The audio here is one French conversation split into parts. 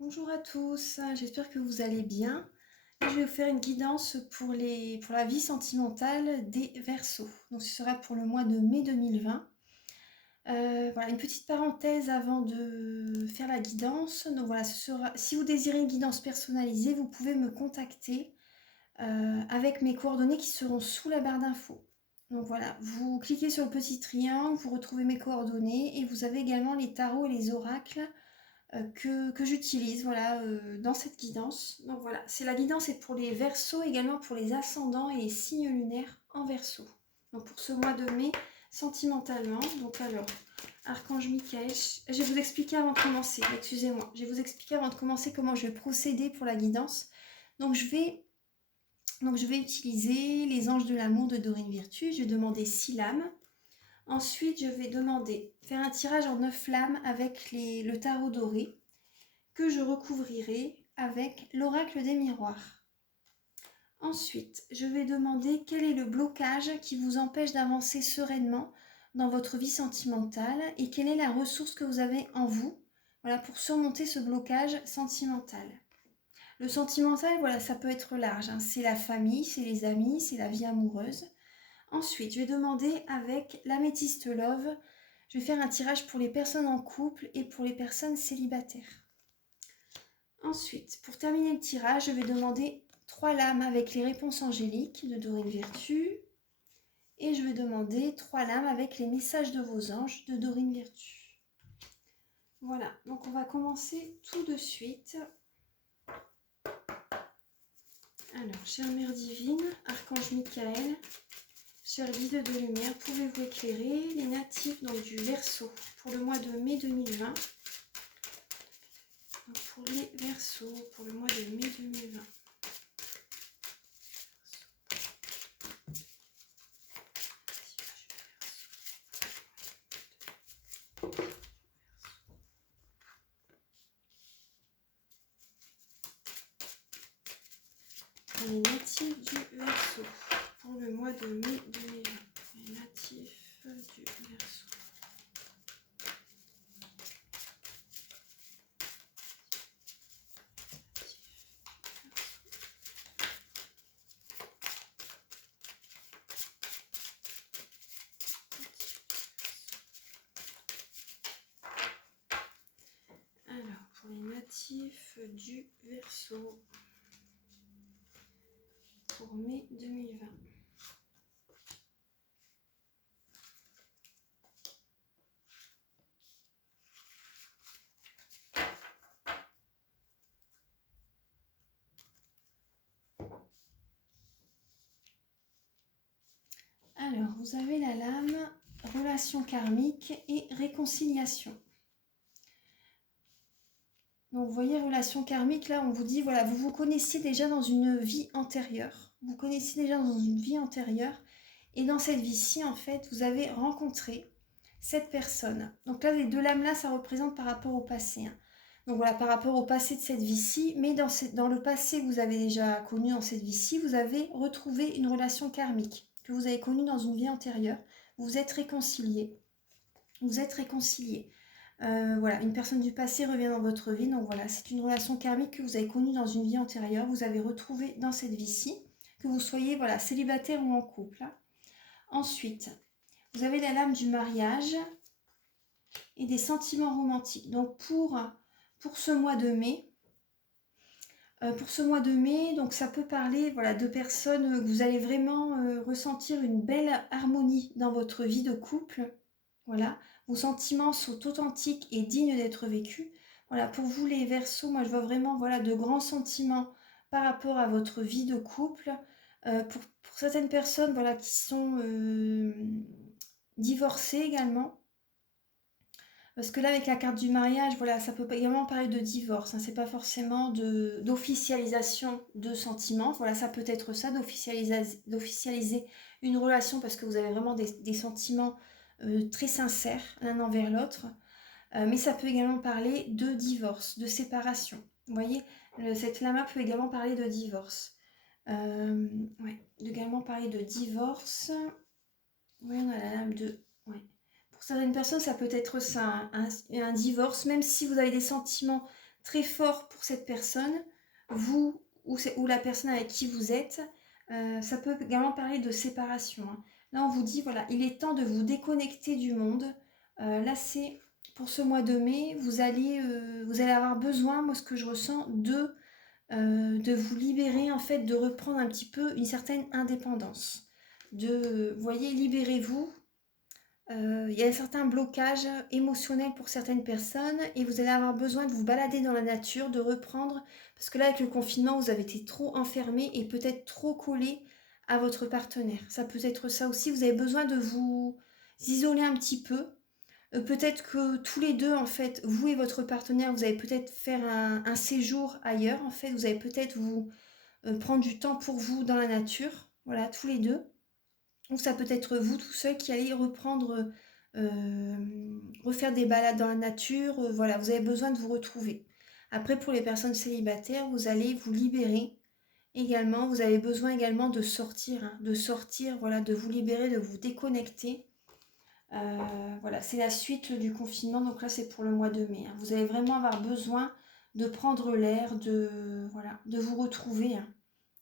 Bonjour à tous, j'espère que vous allez bien. Et je vais vous faire une guidance pour la vie sentimentale des Verseaux. Donc ce sera pour le mois de mai 2020. Voilà, une petite parenthèse avant de faire la guidance. Donc voilà, si vous désirez une guidance personnalisée, vous pouvez me contacter avec mes coordonnées qui seront sous la barre d'infos. Donc voilà, vous cliquez sur le petit triangle, vous retrouvez mes coordonnées et vous avez également les tarots et les oracles que j'utilise voilà, dans cette guidance. Donc voilà, la guidance est pour les Verseaux, également pour les ascendants et les signes lunaires en Verseau. Donc pour ce mois de mai, sentimentalement, donc alors, Archange Michael, je vais vous expliquer avant de commencer, excusez-moi, je vais vous expliquer avant de commencer comment je vais procéder pour la guidance. Donc je vais utiliser les anges de l'amour de Dorine Virtue, je vais demander 6 lames. Ensuite, je vais faire un tirage en 9 lames avec le tarot doré que je recouvrirai avec l'oracle des miroirs. Ensuite, je vais demander quel est le blocage qui vous empêche d'avancer sereinement dans votre vie sentimentale et quelle est la ressource que vous avez en vous, voilà, pour surmonter ce blocage sentimental. Le sentimental, voilà, ça peut être large, hein. C'est la famille, c'est les amis, c'est la vie amoureuse. Ensuite, je vais demander avec l'améthyste love, je vais faire un tirage pour les personnes en couple et pour les personnes célibataires. Ensuite, pour terminer le tirage, je vais demander 3 lames avec les réponses angéliques de Dorine Virtue. Et je vais demander 3 lames avec les messages de vos anges de Dorine Virtue. Voilà, donc on va commencer tout de suite. Alors, chère Mère Divine, Archange Michael, chers guides de lumière, pouvez-vous éclairer les natifs donc, du Verseau pour le mois de mai 2020. Donc, pour les Verseaux, pour le mois de mai 2020. Les natifs du Verseau pour le mois de mai 2020. Les natifs du Verseau. Alors, pour les natifs du Verseau pour mai 2020. Alors, vous avez la lame relation karmique et réconciliation. Donc, vous voyez, relation karmique, là, on vous dit, voilà, vous vous connaissiez déjà dans une vie antérieure. Vous connaissiez déjà dans une vie antérieure. Et dans cette vie-ci, en fait, vous avez rencontré cette personne. Donc là, les 2 lames-là, ça représente par rapport au passé. Hein. Donc voilà, par rapport au passé de cette vie-ci. Mais dans le passé que vous avez déjà connu dans cette vie-ci, vous avez retrouvé une relation karmique que vous avez connue dans une vie antérieure. Vous vous êtes réconciliés. Vous êtes réconciliés. Voilà, une personne du passé revient dans votre vie. Donc voilà, c'est une relation karmique que vous avez connue dans une vie antérieure. Vous avez retrouvé dans cette vie-ci, que vous soyez voilà, célibataire ou en couple. Hein. Ensuite, vous avez la lame du mariage et des sentiments romantiques. Donc pour ce mois de mai, donc ça peut parler voilà, de personnes que vous allez vraiment ressentir une belle harmonie dans votre vie de couple. Voilà, vos sentiments sont authentiques et dignes d'être vécus. Voilà, pour vous les Verseaux, moi je vois vraiment voilà, de grands sentiments par rapport à votre vie de couple. Pour certaines personnes voilà, qui sont divorcées également. Parce que là, avec la carte du mariage, voilà, ça peut également parler de divorce. Hein, c'est pas forcément d'officialisation de sentiments. Voilà, ça peut être ça, d'officialiser une relation parce que vous avez vraiment des sentiments très sincères l'un envers l'autre. Mais ça peut également parler de divorce, de séparation. Vous voyez, cette lama peut également parler de divorce. Ouais, également parler de divorce. Oui, on a la lame de... Ouais. Pour certaines personnes, ça peut être ça, un divorce, même si vous avez des sentiments très fort pour cette personne, vous ou la personne avec qui vous êtes. Ça peut également parler de séparation, hein. Là, on vous dit, voilà, il est temps de vous déconnecter du monde. Là, c'est pour ce mois de mai, vous allez avoir besoin, moi, ce que je ressens, de vous libérer, en fait, de reprendre un petit peu une certaine indépendance. Vous voyez, libérez-vous. Il y a un certain blocage émotionnel pour certaines personnes et vous allez avoir besoin de vous balader dans la nature, de reprendre, parce que là avec le confinement vous avez été trop enfermé et peut-être trop collé à votre partenaire. Ça peut être ça aussi, vous avez besoin de vous isoler un petit peu. Peut-être que tous les deux en fait, vous et votre partenaire, vous allez peut-être faire un séjour ailleurs en fait, vous allez peut-être vous prendre du temps pour vous dans la nature, voilà, tous les deux. Ou ça peut être vous tout seul qui allez refaire des balades dans la nature. Voilà, vous avez besoin de vous retrouver. Après, pour les personnes célibataires, vous allez vous libérer également. Vous avez besoin également de sortir, hein, voilà, de vous libérer, de vous déconnecter. Voilà, c'est la suite du confinement. Donc là, c'est pour le mois de mai, hein. Vous allez vraiment avoir besoin de prendre l'air, voilà, de vous retrouver, hein.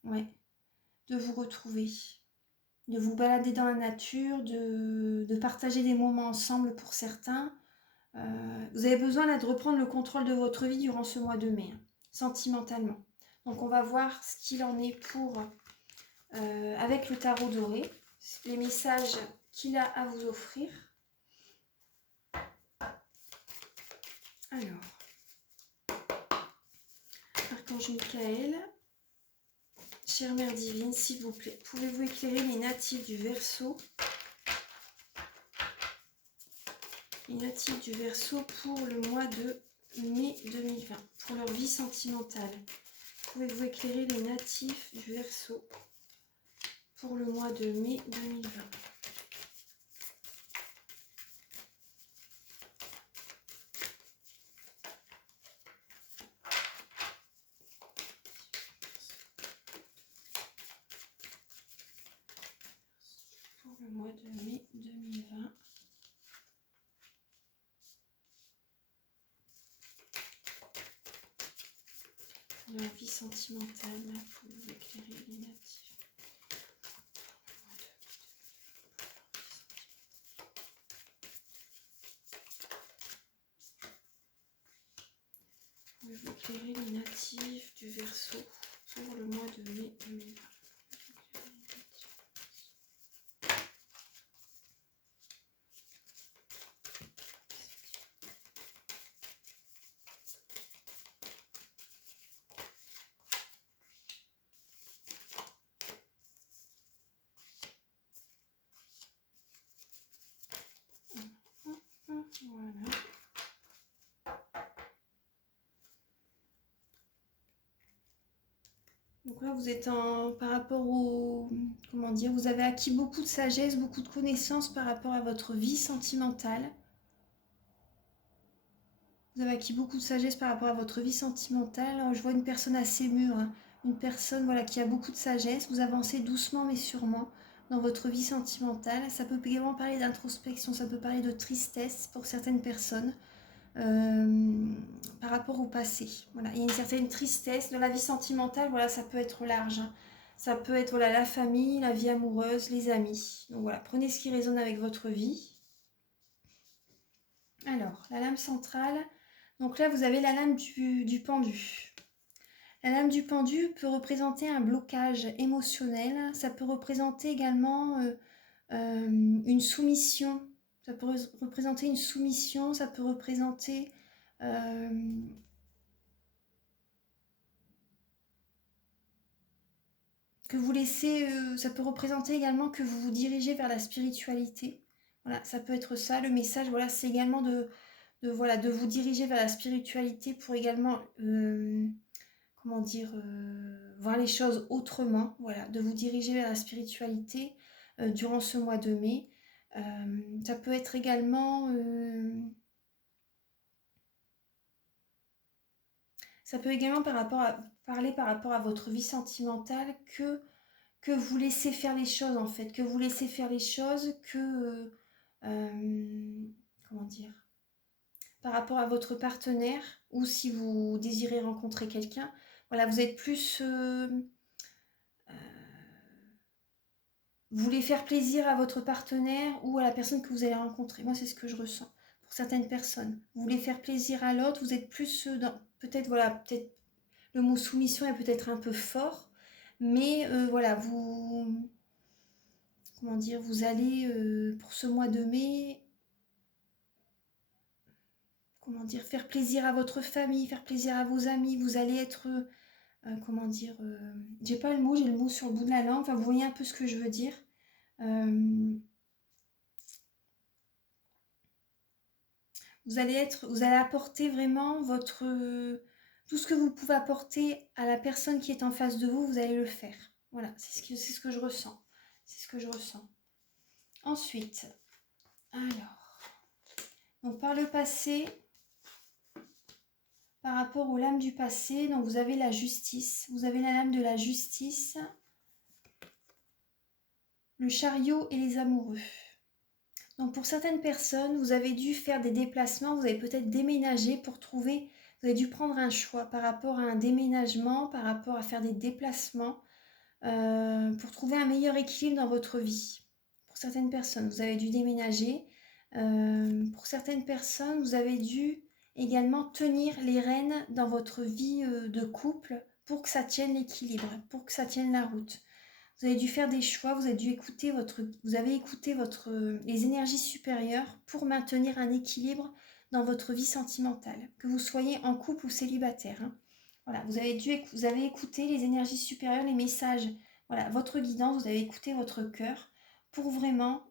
Ouais, de vous retrouver, de vous balader dans la nature, de partager des moments ensemble pour certains. Vous avez besoin là, de reprendre le contrôle de votre vie durant ce mois de mai, hein, sentimentalement. Donc on va voir ce qu'il en est pour avec le tarot doré, les messages qu'il a à vous offrir. Alors, Archange Michael, chère Mère Divine, s'il vous plaît, pouvez-vous éclairer les natifs du Verseau? Les natifs du Verseau pour le mois de mai 2020, pour leur vie sentimentale. Pouvez-vous éclairer les natifs du Verseau pour le mois de mai 2020? Pour le mois de mai 2020. Pour leur vie sentimentale, pouvez-vous éclairer les natifs? Pouvez-vous éclairer les natifs du Verseau pour le mois de mai 2020? Voilà. Donc là, vous êtes par rapport au... Comment dire? Vous avez acquis beaucoup de sagesse, beaucoup de connaissances par rapport à votre vie sentimentale. Vous avez acquis beaucoup de sagesse par rapport à votre vie sentimentale. Alors, je vois une personne assez mûre, hein. Une personne voilà, qui a beaucoup de sagesse. Vous avancez doucement mais sûrement dans votre vie sentimentale. Ça peut également parler d'introspection, ça peut parler de tristesse pour certaines personnes. Par rapport au passé. Voilà. Il y a une certaine tristesse dans la vie sentimentale, voilà, ça peut être large, hein. Ça peut être voilà, la famille, la vie amoureuse, les amis. Donc voilà, prenez ce qui résonne avec votre vie. Alors, la lame centrale. Donc là, vous avez la lame du pendu. La lame du pendu peut représenter un blocage émotionnel. Ça peut représenter également une soumission. Ça peut représenter une soumission, ça peut représenter que vous laissez, ça peut représenter également que vous vous dirigez vers la spiritualité. Voilà, ça peut être ça. Le message, voilà, c'est également voilà, de vous diriger vers la spiritualité pour également, comment dire, voir les choses autrement. Voilà, de vous diriger vers la spiritualité durant ce mois de mai. Ça peut être également... ça peut également parler par rapport à votre vie sentimentale que vous laissez faire les choses en fait, que vous laissez faire les choses, comment dire, par rapport à votre partenaire ou si vous désirez rencontrer quelqu'un. Voilà, vous êtes plus... vous voulez faire plaisir à votre partenaire ou à la personne que vous allez rencontrer. Moi, c'est ce que je ressens pour certaines personnes. Vous voulez faire plaisir à l'autre, vous êtes plus dans... Peut-être, voilà, peut-être le mot soumission est peut-être un peu fort, mais voilà, vous... Comment dire, vous allez, pour ce mois de mai, comment dire, faire plaisir à votre famille, faire plaisir à vos amis, vous allez être, comment dire, j'ai pas le mot, j'ai le mot sur le bout de la langue, enfin vous voyez un peu ce que je veux dire. Vous allez apporter vraiment votre, tout ce que vous pouvez apporter à la personne qui est en face de vous, vous allez le faire. Voilà, c'est ce que je ressens. C'est ce que je ressens. Ensuite, alors, donc par le passé, par rapport aux lames du passé, donc vous avez la justice, vous avez la lame de la justice, le chariot et les amoureux. Donc pour certaines personnes, vous avez dû faire des déplacements, vous avez peut-être déménagé pour trouver, vous avez dû prendre un choix par rapport à un déménagement, par rapport à faire des déplacements, pour trouver un meilleur équilibre dans votre vie. Pour certaines personnes, vous avez dû déménager. Pour certaines personnes, vous avez dû également tenir les rênes dans votre vie de couple pour que ça tienne l'équilibre, pour que ça tienne la route. Vous avez dû faire des choix, vous avez dû écouter les énergies supérieures pour maintenir un équilibre dans votre vie sentimentale, que vous soyez en couple ou célibataire. Hein. Voilà, vous avez écouté les énergies supérieures, les messages, voilà, votre guidance, vous avez écouté votre cœur pour vraiment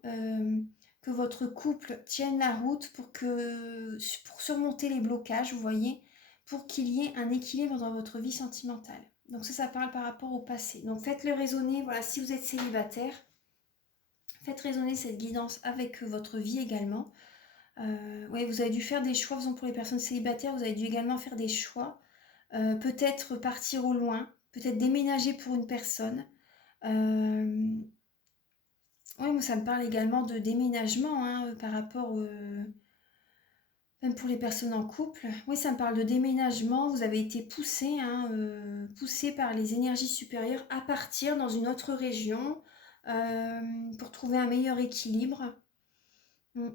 que votre couple tienne la route, pour surmonter les blocages, vous voyez, pour qu'il y ait un équilibre dans votre vie sentimentale. Donc ça parle par rapport au passé. Donc faites-le résonner, voilà, si vous êtes célibataire, faites résonner cette guidance avec votre vie également. Ouais, vous avez dû faire des choix, faisons pour les personnes célibataires, vous avez dû également faire des choix. Peut-être partir au loin, peut-être déménager pour une personne. Oui, moi ça me parle également de déménagement hein, par rapport même pour les personnes en couple. Oui, ça me parle de déménagement. Vous avez été poussé, hein, poussé par les énergies supérieures à partir dans une autre région pour trouver un meilleur équilibre. Mm.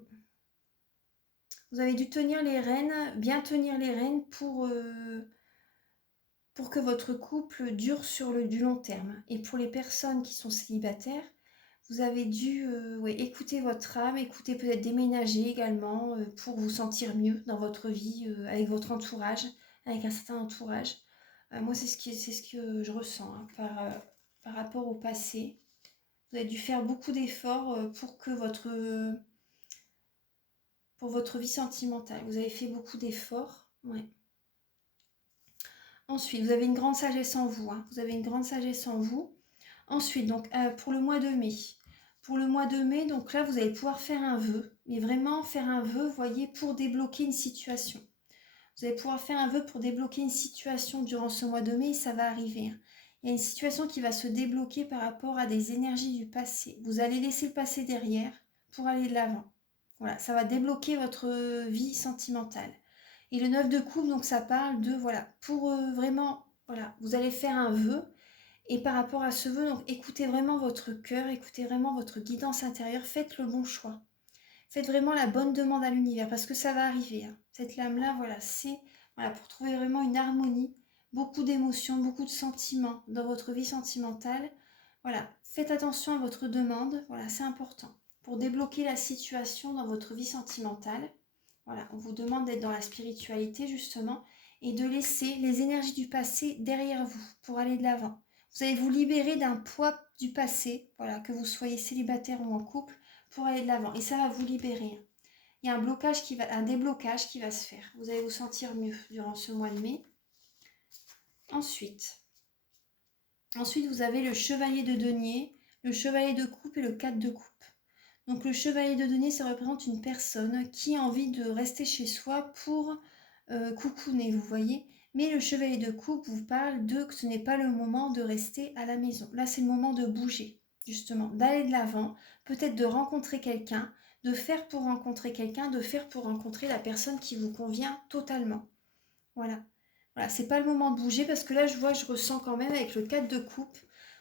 Vous avez dû tenir les rênes, bien tenir les rênes pour que votre couple dure sur du long terme. Et pour les personnes qui sont célibataires, vous avez dû écouter votre âme, écouter peut-être déménager également pour vous sentir mieux dans votre vie, avec votre entourage, avec un certain entourage. Moi, c'est ce que je ressens hein, par rapport au passé. Vous avez dû faire beaucoup d'efforts pour votre vie sentimentale. Vous avez fait beaucoup d'efforts. Ouais. Ensuite, vous avez une grande sagesse en vous. Hein. Vous avez une grande sagesse en vous. Ensuite, donc pour le mois de mai. Pour le mois de mai, donc là, vous allez pouvoir faire un vœu. Mais vraiment faire un vœu, vous voyez, pour débloquer une situation. Vous allez pouvoir faire un vœu pour débloquer une situation durant ce mois de mai et ça va arriver. Hein. Il y a une situation qui va se débloquer par rapport à des énergies du passé. Vous allez laisser le passé derrière pour aller de l'avant. Voilà, ça va débloquer votre vie sentimentale. Et le 9 de coupe, donc ça parle de, voilà, pour vraiment, voilà, vous allez faire un vœu. Et par rapport à ce vœu, donc écoutez vraiment votre cœur, écoutez vraiment votre guidance intérieure, faites le bon choix. Faites vraiment la bonne demande à l'univers parce que ça va arriver. Hein. Cette lame-là, voilà, c'est voilà, pour trouver vraiment une harmonie, beaucoup d'émotions, beaucoup de sentiments dans votre vie sentimentale. Voilà, faites attention à votre demande, voilà, c'est important. Pour débloquer la situation dans votre vie sentimentale, voilà, on vous demande d'être dans la spiritualité justement et de laisser les énergies du passé derrière vous pour aller de l'avant. Vous allez vous libérer d'un poids du passé, voilà, que vous soyez célibataire ou en couple, pour aller de l'avant. Et ça va vous libérer. Il y a un déblocage qui va se faire. Vous allez vous sentir mieux durant ce mois de mai. Ensuite, vous avez le chevalier de denier, le chevalier de coupe et le 4 de coupe. Donc le chevalier de denier, ça représente une personne qui a envie de rester chez soi pour coucouner, vous voyez. Mais le chevalier de coupe vous parle que ce n'est pas le moment de rester à la maison. Là, c'est le moment de bouger, justement, d'aller de l'avant, peut-être de rencontrer quelqu'un, de faire pour rencontrer quelqu'un, de faire pour rencontrer la personne qui vous convient totalement. Voilà. Voilà, c'est pas le moment de bouger parce que là, je ressens quand même avec le 4 de coupe,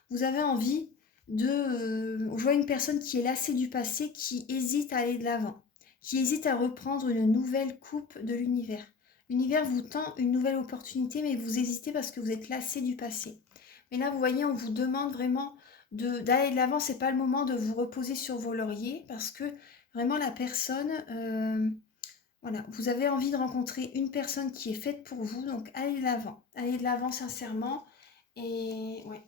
vous avez envie je vois une personne qui est lassée du passé, qui hésite à aller de l'avant, qui hésite à reprendre une nouvelle coupe de l'univers. L'univers vous tend une nouvelle opportunité, mais vous hésitez parce que vous êtes lassé du passé. Mais là, vous voyez, on vous demande vraiment d'aller de l'avant. C'est pas le moment de vous reposer sur vos lauriers parce que vraiment la personne, voilà, vous avez envie de rencontrer une personne qui est faite pour vous, donc allez de l'avant sincèrement et ouais.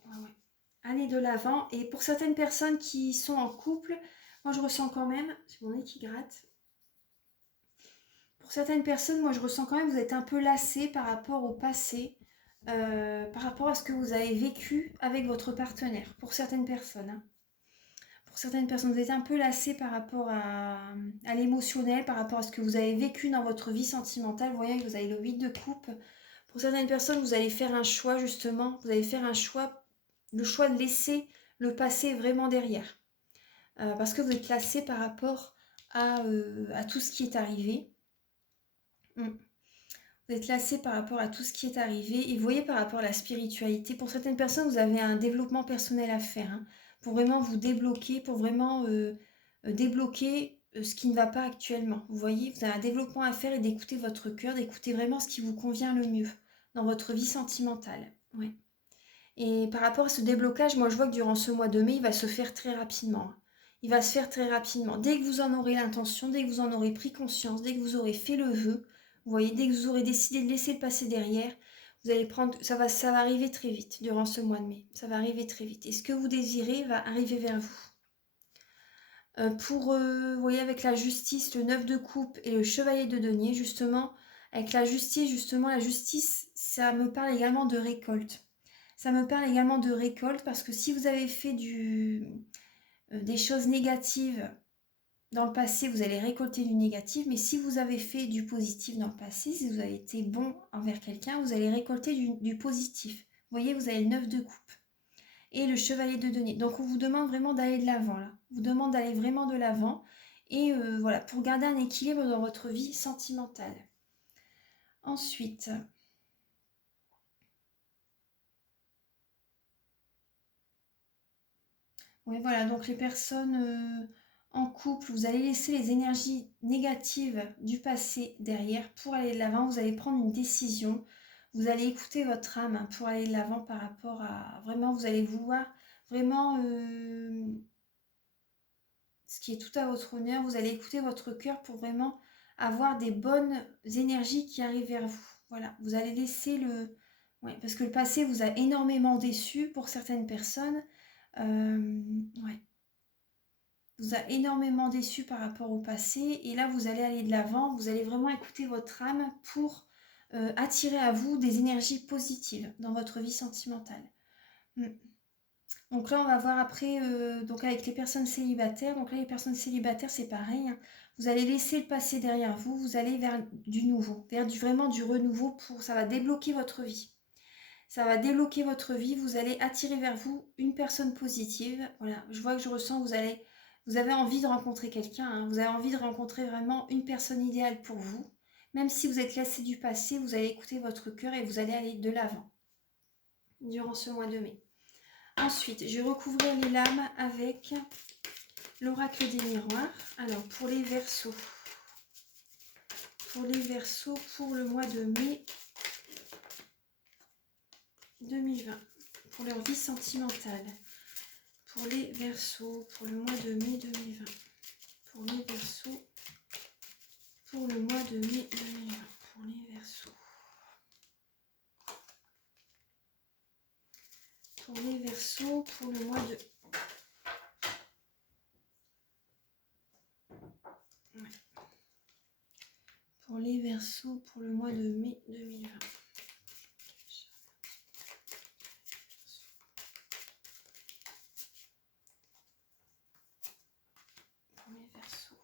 Allez de l'avant. Et pour certaines personnes qui sont en couple, moi je ressens quand même, c'est mon nez qui gratte. Pour certaines personnes, moi je ressens quand même que vous êtes un peu lassé par rapport au passé, par rapport à ce que vous avez vécu avec votre partenaire. Pour certaines personnes. Hein. Pour certaines personnes, vous êtes un peu lassé par rapport à l'émotionnel, par rapport à ce que vous avez vécu dans votre vie sentimentale. Vous voyez que vous avez le 8 de coupe. Pour certaines personnes, vous allez faire un choix justement. Vous allez faire un choix, le choix de laisser le passé vraiment derrière. Parce que vous êtes lassé par rapport à tout ce qui est arrivé. Vous êtes lassé par rapport à tout ce qui est arrivé. Et vous voyez par rapport à la spiritualité, pour certaines personnes, vous avez un développement personnel à faire. Hein, pour vraiment vous débloquer, pour vraiment débloquer ce qui ne va pas actuellement. Vous voyez, vous avez un développement à faire et d'écouter votre cœur, d'écouter vraiment ce qui vous convient le mieux dans votre vie sentimentale. Ouais. Et par rapport à ce déblocage, moi je vois que durant ce mois de mai, il va se faire très rapidement. Il va se faire très rapidement. Dès que vous en aurez l'intention, dès que vous en aurez pris conscience, dès que vous aurez fait le vœu, vous voyez, dès que vous aurez décidé de laisser le passé derrière, vous allez prendre, ça va arriver très vite durant ce mois de mai. Ça va arriver très vite. Et ce que vous désirez va arriver vers vous. Vous voyez, avec la justice, le 9 de coupe et le chevalier de denier, justement, avec la justice, ça me parle également de récolte. Ça me parle également de récolte parce que si vous avez fait des choses négatives dans le passé, vous allez récolter du négatif. Mais si vous avez fait du positif dans le passé, si vous avez été bon envers quelqu'un, vous allez récolter du positif. Vous voyez, vous avez le 9 de coupe et le chevalier de denier. Donc on vous demande vraiment d'aller de l'avant là. On vous demande d'aller vraiment de l'avant. Et voilà, pour garder un équilibre dans votre vie sentimentale. Ensuite... Oui, voilà, donc les personnes en couple, vous allez laisser les énergies négatives du passé derrière pour aller de l'avant. Vous allez prendre une décision, vous allez écouter votre âme pour aller de l'avant par rapport à... Vraiment, vous allez vouloir vraiment ce qui est tout à votre honneur. Vous allez écouter votre cœur pour vraiment avoir des bonnes énergies qui arrivent vers vous. Voilà, vous allez laisser le... Ouais, parce que le passé vous a énormément déçu pour certaines personnes. Ouais, vous a énormément déçu par rapport au passé et là vous allez aller de l'avant, vous allez vraiment écouter votre âme pour attirer à vous des énergies positives dans votre vie sentimentale. Donc là on va voir après donc avec les personnes célibataires. Donc là les personnes célibataires c'est pareil, hein. Vous allez laisser le passé derrière vous, vous allez vers du nouveau, vers vraiment du renouveau, ça va débloquer votre vie. Ça va débloquer votre vie, vous allez attirer vers vous une personne positive. Voilà, je vois que je ressens, vous avez envie de rencontrer quelqu'un, hein. Vous avez envie de rencontrer vraiment une personne idéale pour vous. Même si vous êtes lassé du passé, vous allez écouter votre cœur et vous allez aller de l'avant durant ce mois de mai. Ensuite, je vais recouvrir les lames avec l'oracle des miroirs. Alors, pour les Verseaux, pour le mois de mai 2020, pour leur vie sentimentale. Pour les Verseaux, pour le mois de mai 2020. Pour les Verseaux, pour le mois de mai 2020. Pour les Verseaux. Pour les Verseaux, pour le mois de... Ouais. Pour les Verseaux, pour le mois de mai 2020. Pour les Verseaux,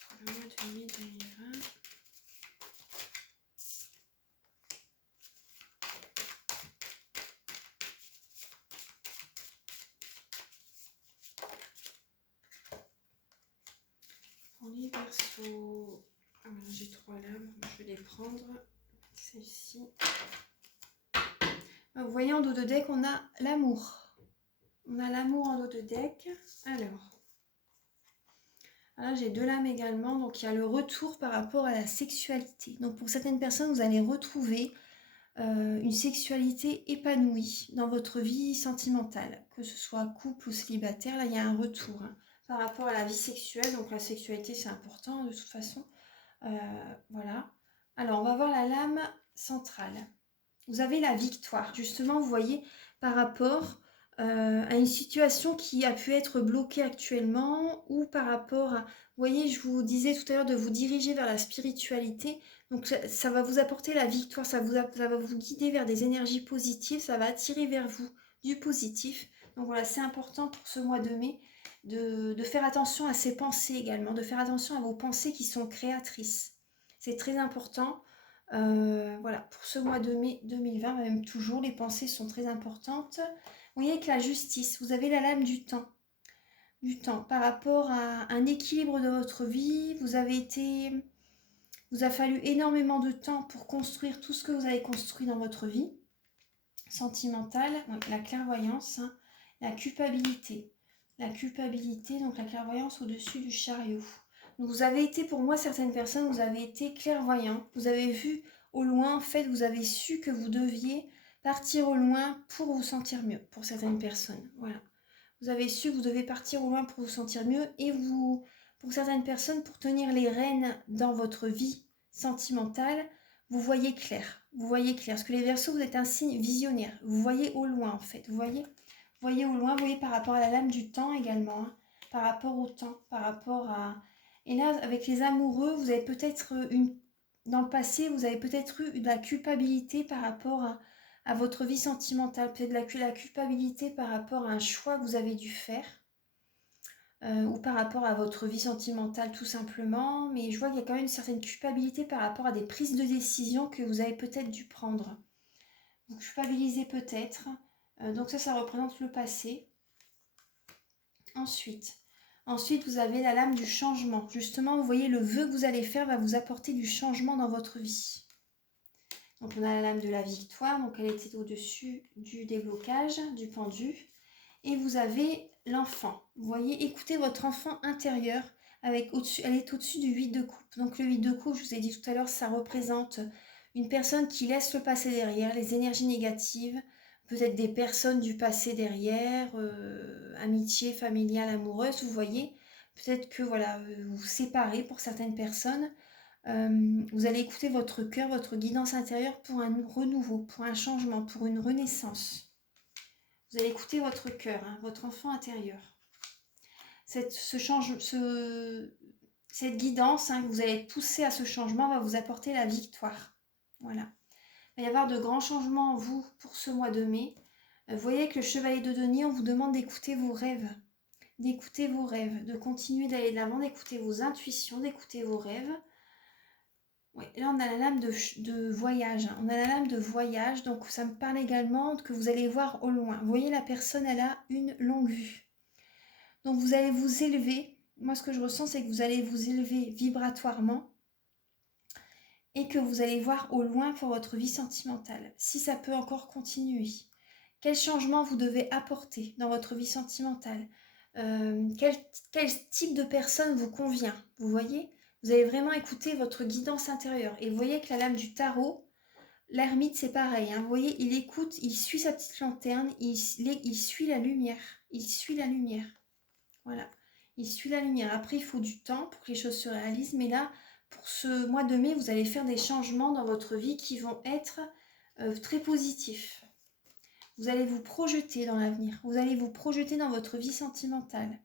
pour le mois de mai 2020. Pour les Verseaux. Alors, j'ai 3 lames, je vais les prendre. Celle-ci. Vous voyez, en dos de deck, on a l'amour. On a l'amour en dos de deck. Alors, là, j'ai 2 lames également. Donc, il y a le retour par rapport à la sexualité. Donc, pour certaines personnes, vous allez retrouver une sexualité épanouie dans votre vie sentimentale, que ce soit couple ou célibataire. Là, il y a un retour par rapport à la vie sexuelle. Donc, la sexualité, c'est important de toute façon. Voilà. Alors, on va voir la lame centrale. Vous avez la victoire. Justement, vous voyez, par rapport à une situation qui a pu être bloquée actuellement ou par rapport à... Vous voyez, je vous disais tout à l'heure de vous diriger vers la spiritualité. Donc, ça va vous apporter la victoire, ça va vous guider vers des énergies positives, ça va attirer vers vous du positif. Donc voilà, c'est important pour ce mois de mai de faire attention à ses pensées également, de faire attention à vos pensées qui sont créatrices. C'est très important. Voilà, pour ce mois de mai 2020, même toujours, les pensées sont très importantes. Vous voyez que la justice, vous avez la lame du temps. Du temps. Par rapport à un équilibre de votre vie, vous a fallu énormément de temps pour construire tout ce que vous avez construit dans votre vie sentimentale. Oui, la clairvoyance, la culpabilité. La culpabilité, donc la clairvoyance au-dessus du chariot. Donc vous avez été, pour moi, certaines personnes, vous avez été clairvoyant. Vous avez vu au loin, en fait, vous avez su que vous deviez partir au loin pour vous sentir mieux, pour certaines personnes. Voilà. Vous avez su que vous devez partir au loin pour vous sentir mieux et vous, pour certaines personnes, pour tenir les rênes dans votre vie sentimentale, vous voyez clair. Vous voyez clair. Parce que les Verseaux, vous êtes un signe visionnaire. Vous voyez au loin, en fait. Vous voyez au loin, vous voyez par rapport à la lame du temps également, par rapport au temps, par rapport à... Et là, avec les amoureux, vous avez peut-être dans le passé, vous avez peut-être eu de la culpabilité par rapport à votre vie sentimentale, peut-être la culpabilité par rapport à un choix que vous avez dû faire, ou par rapport à votre vie sentimentale tout simplement, mais je vois qu'il y a quand même une certaine culpabilité par rapport à des prises de décision que vous avez peut-être dû prendre. Vous culpabilisez peut-être, donc ça représente le passé. Ensuite, vous avez la lame du changement. Justement, vous voyez, le vœu que vous allez faire va vous apporter du changement dans votre vie. Donc on a la lame de la victoire, donc elle était au-dessus du déblocage, du pendu. Et vous avez l'enfant. Vous voyez, écoutez votre enfant intérieur, elle est au-dessus du 8 de coupe. Donc le 8 de coupe, je vous ai dit tout à l'heure, ça représente une personne qui laisse le passé derrière, les énergies négatives, peut-être des personnes du passé derrière, amitié, familiale, amoureuse, vous voyez. Peut-être que voilà, vous vous séparez pour certaines personnes. Vous allez écouter votre cœur, votre guidance intérieure pour un renouveau, pour un changement, pour une renaissance. Vous allez écouter votre cœur, votre enfant intérieur. Cette guidance que vous allez être poussé à ce changement va vous apporter la victoire. Voilà. Il va y avoir de grands changements en vous pour ce mois de mai. Vous voyez que le chevalier de denier, on vous demande d'écouter vos rêves. D'écouter vos rêves, de continuer d'aller de l'avant, d'écouter vos intuitions, d'écouter vos rêves. Oui, là on a la lame de voyage. On a la lame de voyage, donc ça me parle également que vous allez voir au loin. Vous voyez, la personne, elle a une longue vue. Donc vous allez vous élever. Moi, ce que je ressens, c'est que vous allez vous élever vibratoirement et que vous allez voir au loin pour votre vie sentimentale. Si ça peut encore continuer. Quel changement vous devez apporter dans votre vie sentimentale? Quel type de personne vous convient? Vous voyez? Vous allez vraiment écouter votre guidance intérieure. Et vous voyez que la lame du tarot, l'ermite, c'est pareil. Vous voyez, il écoute, il suit sa petite lanterne, il suit la lumière. Il suit la lumière. Voilà. Il suit la lumière. Après, il faut du temps pour que les choses se réalisent. Mais là, pour ce mois de mai, vous allez faire des changements dans votre vie qui vont être très positifs. Vous allez vous projeter dans l'avenir. Vous allez vous projeter dans votre vie sentimentale.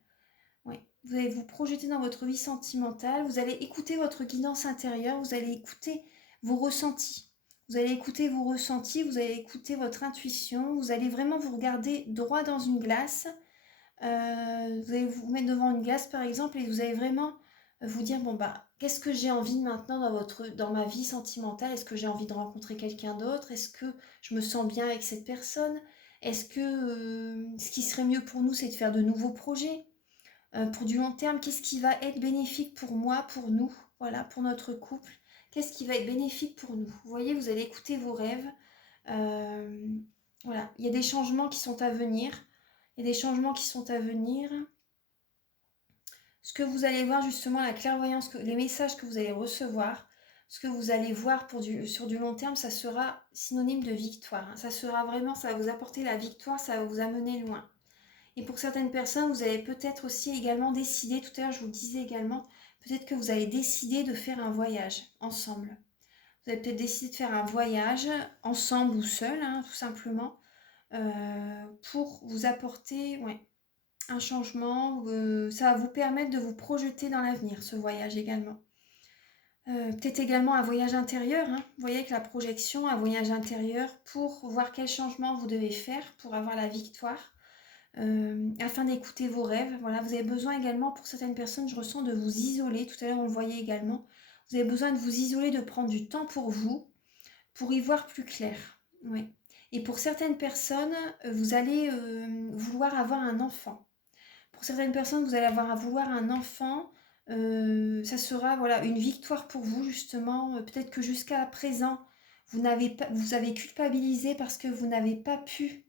Oui, vous allez vous projeter dans votre vie sentimentale. Vous allez écouter votre guidance intérieure. Vous allez écouter vos ressentis. Vous allez écouter vos ressentis. Vous allez écouter votre intuition. Vous allez vraiment vous regarder droit dans une glace. Vous allez vous mettre devant une glace par exemple et vous allez vraiment vous dire bon bah qu'est-ce que j'ai envie maintenant dans ma vie sentimentale? Est-ce que j'ai envie de rencontrer quelqu'un d'autre? Est-ce que je me sens bien avec cette personne? Est-ce que ce qui serait mieux pour nous c'est de faire de nouveaux projets? pour du long terme, qu'est-ce qui va être bénéfique pour moi, pour nous, voilà, pour notre couple, qu'est-ce qui va être bénéfique pour nous. Vous voyez, vous allez écouter vos rêves. Voilà, il y a des changements qui sont à venir. Il y a des changements qui sont à venir. Ce que vous allez voir justement, la clairvoyance, les messages que vous allez recevoir, ce que vous allez voir sur du long terme, ça sera synonyme de victoire. Ça sera vraiment, ça va vous apporter la victoire, ça va vous amener loin. Et pour certaines personnes, vous allez peut-être aussi également décider, tout à l'heure je vous le disais également, peut-être que vous allez décider de faire un voyage ensemble. Vous allez peut-être décider de faire un voyage ensemble ou seul, tout simplement, pour vous apporter un changement. Ça va vous permettre de vous projeter dans l'avenir, ce voyage également. Peut-être également un voyage intérieur, vous voyez, avec la projection, un voyage intérieur pour voir quel changement vous devez faire pour avoir la victoire. Afin d'écouter vos rêves. Voilà, vous avez besoin également, pour certaines personnes, je ressens, de vous isoler. Tout à l'heure, on le voyait également. Vous avez besoin de vous isoler, de prendre du temps pour vous, pour y voir plus clair. Ouais. Et pour certaines personnes, vous allez vouloir avoir un enfant. Pour certaines personnes, vous allez vouloir un enfant. Ça sera voilà, une victoire pour vous, justement. Peut-être que jusqu'à présent, vous avez culpabilisé parce que vous n'avez pas pu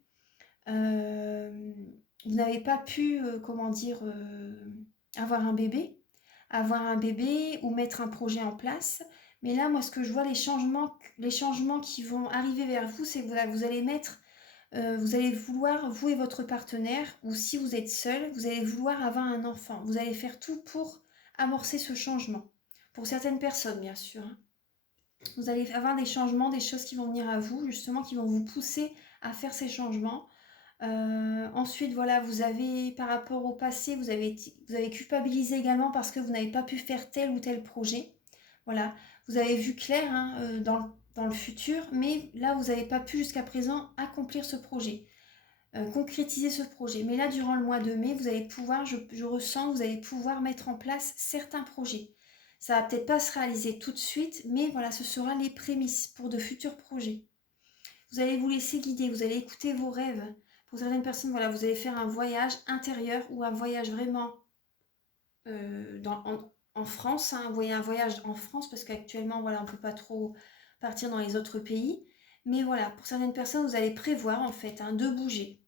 comment dire, avoir un bébé ou mettre un projet en place. Mais là, moi, ce que je vois, les changements qui vont arriver vers vous, c'est que vous allez vous allez vouloir, vous et votre partenaire, ou si vous êtes seul, vous allez vouloir avoir un enfant. Vous allez faire tout pour amorcer ce changement. Pour certaines personnes, bien sûr. Vous allez avoir des changements, des choses qui vont venir à vous, justement, qui vont vous pousser à faire ces changements. Ensuite, voilà, vous avez, par rapport au passé, vous avez culpabilisé également parce que vous n'avez pas pu faire tel ou tel projet. Voilà, vous avez vu clair dans le futur, mais là, vous n'avez pas pu jusqu'à présent accomplir ce projet, concrétiser ce projet. Mais là, durant le mois de mai, vous allez pouvoir, je ressens, vous allez pouvoir mettre en place certains projets. Ça va peut-être pas se réaliser tout de suite, mais voilà, ce sera les prémices pour de futurs projets. Vous allez vous laisser guider, vous allez écouter vos rêves. Pour certaines personnes, voilà, vous allez faire un voyage intérieur ou un voyage vraiment en France. Vous voyez, un voyage en France parce qu'actuellement, voilà, on ne peut pas trop partir dans les autres pays. Mais voilà, pour certaines personnes, vous allez prévoir en fait de bouger,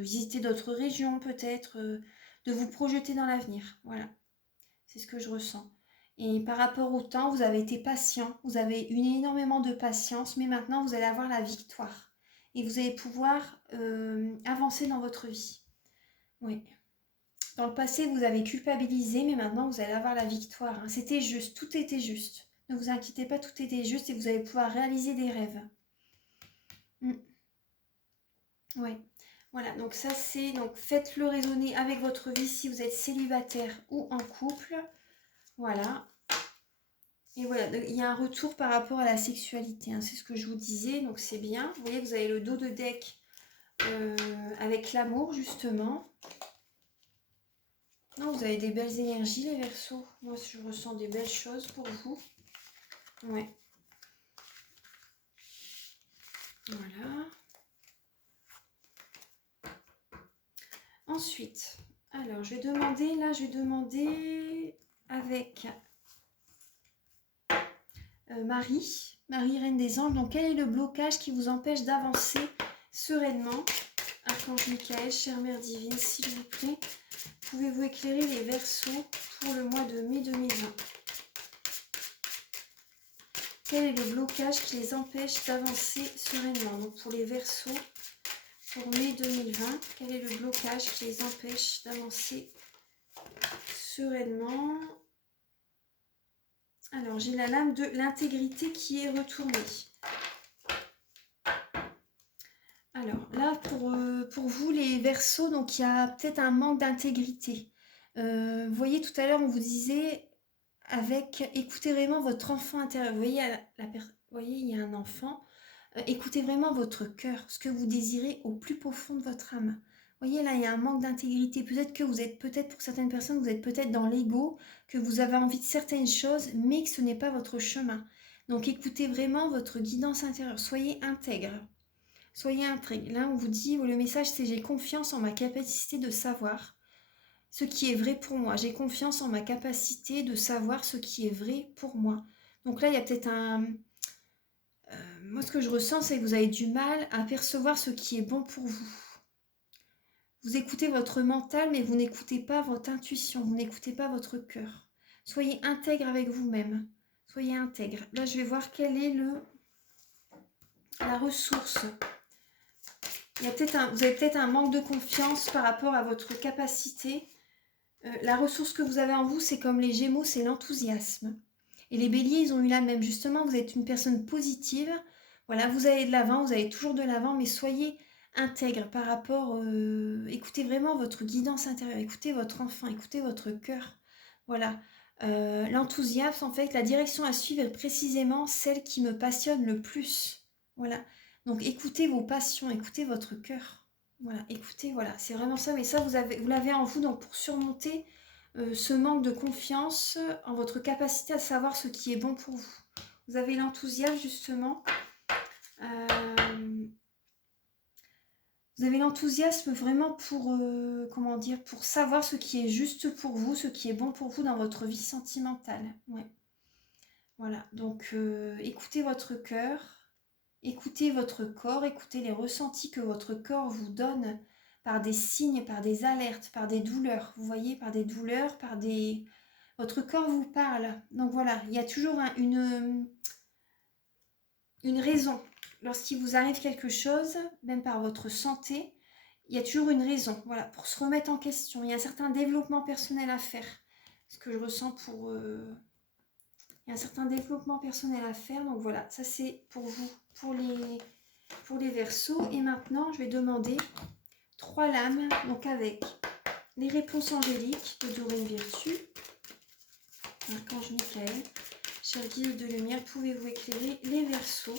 visiter d'autres régions peut-être, de vous projeter dans l'avenir. Voilà, c'est ce que je ressens. Et par rapport au temps, vous avez été patient, vous avez eu énormément de patience, mais maintenant vous allez avoir la victoire. Et vous allez pouvoir avancer dans votre vie. Oui. Dans le passé, vous avez culpabilisé, mais maintenant vous allez avoir la victoire. C'était juste, tout était juste. Ne vous inquiétez pas, tout était juste et vous allez pouvoir réaliser des rêves. Ouais. Voilà, donc ça c'est, donc faites-le résonner avec votre vie si vous êtes célibataire ou en couple. Voilà. Et voilà, il y a un retour par rapport à la sexualité, c'est ce que je vous disais, donc c'est bien. Vous voyez, vous avez le dos de deck avec l'amour, justement. Non, vous avez des belles énergies, les Verseaux. Moi, je ressens des belles choses pour vous. Ouais. Voilà. Ensuite, alors, je vais demander avec Marie, Reine des Anges. Donc, quel est le blocage qui vous empêche d'avancer sereinement? Archange Michael, chère Mère Divine, s'il vous plaît, pouvez-vous éclairer les Verseaux pour le mois de mai 2020? Quel est le blocage qui les empêche d'avancer sereinement? Donc, pour les Verseaux, pour mai 2020, quel est le blocage qui les empêche d'avancer sereinement? Alors, j'ai la lame de l'intégrité qui est retournée. Alors, là, pour vous, les Verseaux, donc il y a peut-être un manque d'intégrité. Vous voyez, tout à l'heure, on vous disait, écoutez vraiment votre enfant intérieur. Vous voyez, il y a un enfant. Écoutez vraiment votre cœur, ce que vous désirez au plus profond de votre âme. Vous voyez, là, il y a un manque d'intégrité. Peut-être pour certaines personnes, vous êtes peut-être dans l'ego, que vous avez envie de certaines choses, mais que ce n'est pas votre chemin. Donc, écoutez vraiment votre guidance intérieure. Soyez intègre. Soyez intègre. Là, on vous dit, le message, c'est « J'ai confiance en ma capacité de savoir ». ce qui est vrai pour moi. J'ai confiance en ma capacité de savoir ce qui est vrai pour moi. Donc là, il y a peut-être un... moi, ce que je ressens, c'est que vous avez du mal à percevoir ce qui est bon pour vous. Vous écoutez votre mental, mais vous n'écoutez pas votre intuition, vous n'écoutez pas votre cœur. Soyez intègre avec vous-même. Soyez intègre. Là, je vais voir quelle est la ressource. Vous avez peut-être un manque de confiance par rapport à votre capacité. La ressource que vous avez en vous, c'est comme les Gémeaux, c'est l'enthousiasme. Et les Béliers, ils ont eu la même. Justement, vous êtes une personne positive. Voilà, vous allez de l'avant, vous allez toujours de l'avant, mais soyez intègre par rapport... écoutez vraiment votre guidance intérieure, écoutez votre enfant, écoutez votre cœur. Voilà. L'enthousiasme, en fait, la direction à suivre est précisément celle qui me passionne le plus. Voilà. Donc, écoutez vos passions, écoutez votre cœur. Voilà, écoutez, voilà, c'est vraiment ça. Mais ça, vous l'avez en vous, donc pour surmonter ce manque de confiance en votre capacité à savoir ce qui est bon pour vous. Vous avez l'enthousiasme, justement. Vous avez l'enthousiasme vraiment pour, comment dire, pour savoir ce qui est juste pour vous, ce qui est bon pour vous dans votre vie sentimentale. Ouais. Voilà, donc écoutez votre cœur, écoutez votre corps, écoutez les ressentis que votre corps vous donne par des signes, par des alertes, par des douleurs. Vous voyez, par des douleurs, par des... Votre corps vous parle. Donc voilà, il y a toujours une raison. Lorsqu'il vous arrive quelque chose, même par votre santé, il y a toujours une raison, voilà, pour se remettre en question. Il y a un certain développement personnel à faire. Ce que je ressens pour... il y a un certain développement personnel à faire. Donc voilà, ça c'est pour vous, pour les Verseaux. Et maintenant, je vais demander 3 lames, donc avec les réponses angéliques de Dorine Virtue. Archange Michael, cher guide de lumière, pouvez-vous éclairer les Verseaux?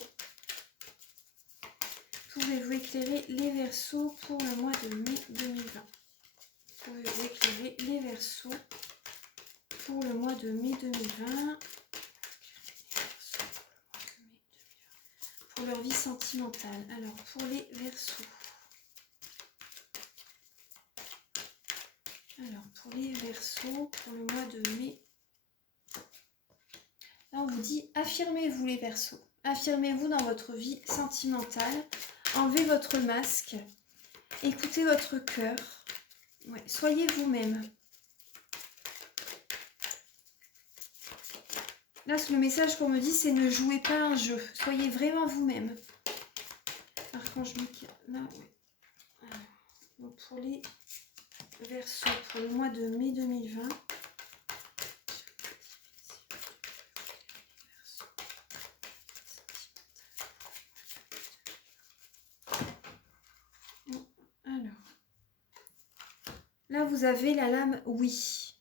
Pouvez-vous éclairer les Verseaux pour le mois de mai 2020? Pouvez-vous éclairer les Verseaux pour le mois de mai 2020? Pour leur vie sentimentale. Alors, pour les Verseaux. Alors, pour les Verseaux, pour le mois de mai. Là, on vous dit, affirmez-vous les Verseaux. Affirmez-vous dans votre vie sentimentale. Enlevez votre masque. Écoutez votre cœur. Ouais, soyez vous-même. Là, le message qu'on me dit, c'est ne jouez pas un jeu. Soyez vraiment vous-même. Archange Michael. Là, oui. Donc, pour les Verseaux, pour le mois de mai 2020. Là, vous avez la lame oui.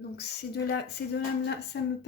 Donc, ces deux lames-là, ça me